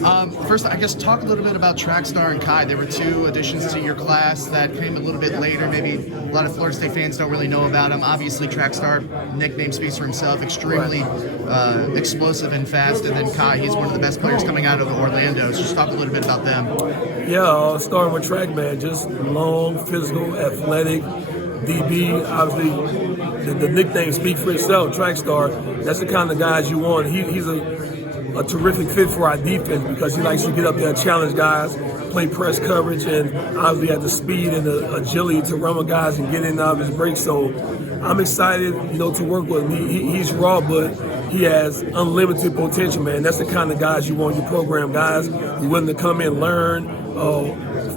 First, I guess talk a little bit about Trackstar and Cai. There were two additions to your class that came a little bit later. Maybe a lot of Florida State fans don't really know about them. Obviously, Trackstar, nickname speaks for himself, extremely explosive and fast. And then Cai, he's one of the best players coming out of Orlando. So just talk a little bit about them. Yeah, starting with track, man, just long, physical, athletic, DB. Obviously, the nickname speaks for itself, Trackstar. That's the kind of guys you want. He's a terrific fit for our defense because he likes to get up there and challenge guys, play press coverage, and obviously has the speed and the agility to run with guys and get in and out of his breaks. So I'm excited, to work with him. He's raw, but he has unlimited potential, man. That's the kind of guys you want in your program, guys who are willing to come in, learn,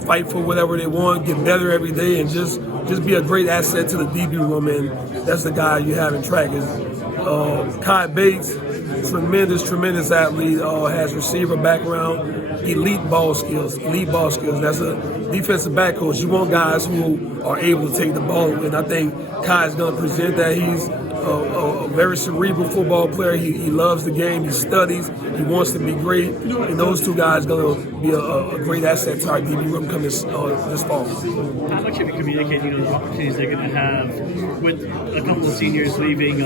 fight for whatever they want, get better every day, and just be a great asset to the DB room. And that's the guy you have in track. Is Cai Bates, tremendous athlete, has receiver background, elite ball skills. That's a defensive back coach. You want guys who are able to take the ball, and I think Kai is going to present that. He's a very cerebral football player. He loves the game. He studies. He wants to be great. And those two guys are going to be a great asset to our DB room come this fall. How much have you communicated, the opportunities they're going to have with a couple of seniors leaving?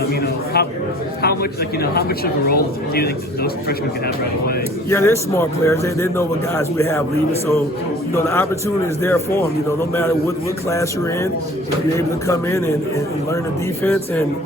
How much of a role do you think that those freshmen can have right away? Yeah, they're smart players. They know what guys we have leaving. So, the opportunity is there for them. No matter what class you're in, you're able to come in and learn the defense and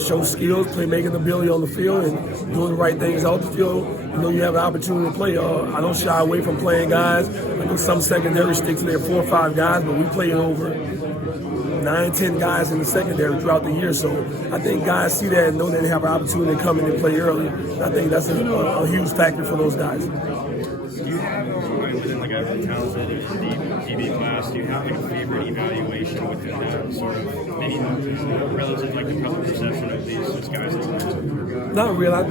show skills, playmaking ability on the field, and doing the right things out the field. You have an opportunity to play. I don't shy away from playing guys. I know some secondary stick to their 4 or 5 guys, but we play over 9, 10 guys in the secondary throughout the year. So I think guys see that and know that they have an opportunity to come in and play early. I think that's a huge factor for those guys. Do you have, within like a talented DB class, do you have like a favorite evaluation within that sort of maybe relative like the public perception of these guys? Not really. I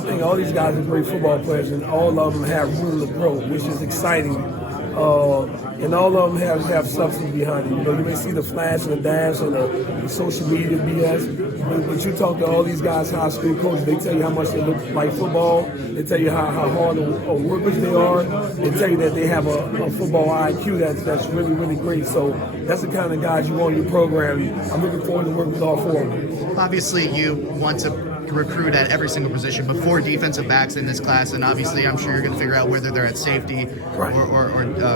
think all these guys are great football players, and all of them have room to grow, which is exciting. And all of them have substance behind it. You may see the flash and the dash and the social media BS, but you talk to all these guys, high school coaches, they tell you how much they look like football. They tell you how hard of workers they are. They tell you that they have a football IQ that's really, really great. So that's the kind of guys you want in your program. I'm looking forward to working with all 4 of them. Obviously, you want to recruit at every single position, but 4 defensive backs in this class, and obviously I'm sure you're going to figure out whether they're at safety or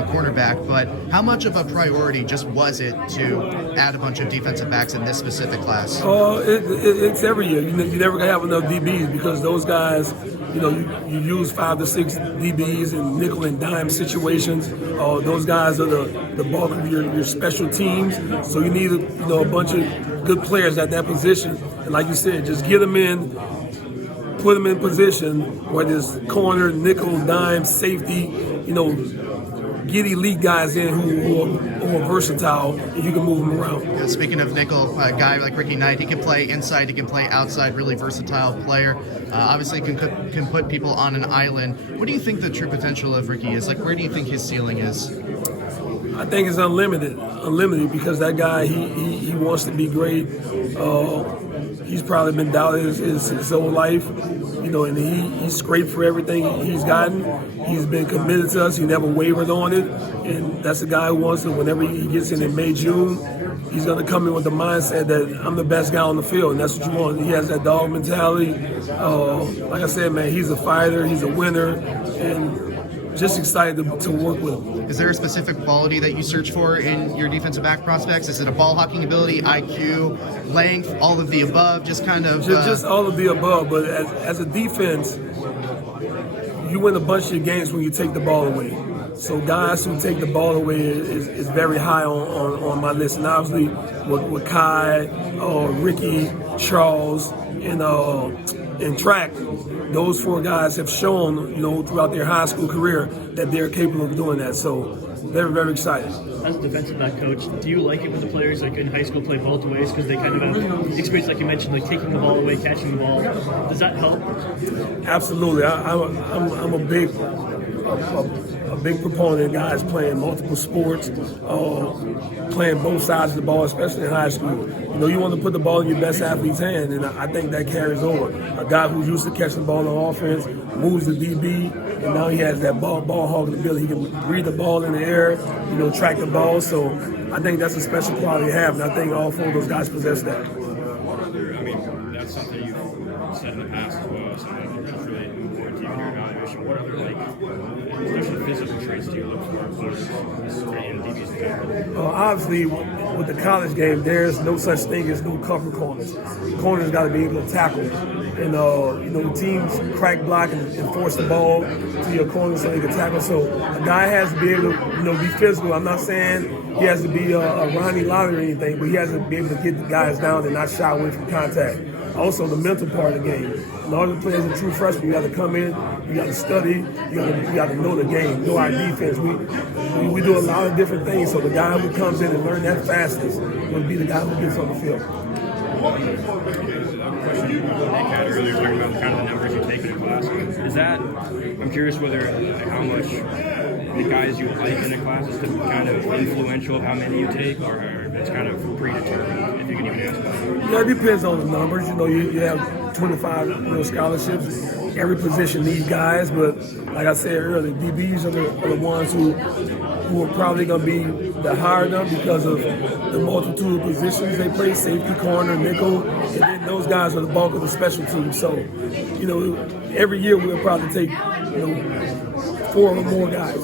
cornerback, but how much of a priority just was it to add a bunch of defensive backs in this specific class? It's every year. You never going to have enough DBs because those guys, you use 5 to 6 DBs in nickel and dime situations. Those guys are the bulk of your special teams, so you need a bunch of good players at that position. And like you said, just get them in, put them in position, whether it's corner, nickel, dime, safety, get elite guys in who are versatile, and you can move them around. Speaking of nickel, a guy like Ricky Knight, he can play inside, he can play outside, really versatile player. Obviously can put people on an island. What do you think the true potential of Ricky is? Like, where do you think his ceiling is? I think it's unlimited because that guy, he wants to be great. He's probably been doubted his whole life, and he's scraped for everything he's gotten. He's been committed to us. He never wavered on it, and that's a guy who wants to, whenever he gets in May, June, he's going to come in with the mindset that I'm the best guy on the field, and that's what you want. He has that dog mentality. Like I said, man, he's a fighter, he's a winner, and just excited to work with him. Is there a specific quality that you search for in your defensive back prospects? Is it a ball hawking ability, IQ, length, all of the above? Just kind of just all of the above. But as a defense, you win a bunch of your games when you take the ball away. So guys who take the ball away is very high on my list. And obviously with Cai, Ricky, Charles, and track, those 4 guys have shown, throughout their high school career that they're capable of doing that. So very, very excited. As a defensive back coach, do you like it when the players like in high school play both ways because they kind of have experience, like you mentioned, like taking the ball away, catching the ball? Does that help? Absolutely. I'm a big a big proponent of guys playing multiple sports, playing both sides of the ball, especially in high school. You know, you want to put the ball in your best athlete's hand, and I think that carries on. A guy who's used to catching the ball on offense, moves the DB, and now he has that ball hogging ability. He can read the ball in the air, you know, track the ball. So I think that's a special quality to have, and I think all four of those guys possess that. I mean, that's something you've said in the past as well, something that's really important to you in your evaluation. What other, especially physical traits do you look for in DBs in general? Obviously, with the college game, there's no such thing as no cover corners. Corners got to be able to tackle. And, you know, teams crack block and force the ball to your corner so they can tackle. So a guy has to be able to, you know, be physical. I'm not saying he has to be a Ronnie Lottie or anything, but he has to be able to get the guys down and not shy away from contact. Also, the mental part of the game. In order to play as a true freshman, you got to come in, you got to study, you got to know the game, know our defense. We do a lot of different things, so the guy who comes in and learn that fastest will be the guy who gets on the field. Question Nick had earlier, talking about kind of the numbers you take in a class. Is that, I'm curious whether how much the guys you like in a class is kind of influential of how many you take, or it's kind of predetermined, if you can even answer that. Yeah, it depends on the numbers. You know, you have 25 scholarships. Every position needs guys, but like I said earlier, DBs are the ones who are probably going to be the higher them because of the multitude of positions they play, safety, corner, nickel, and then those guys are the bulk of the special team. So, you know, every year we'll probably take, 4 or more guys.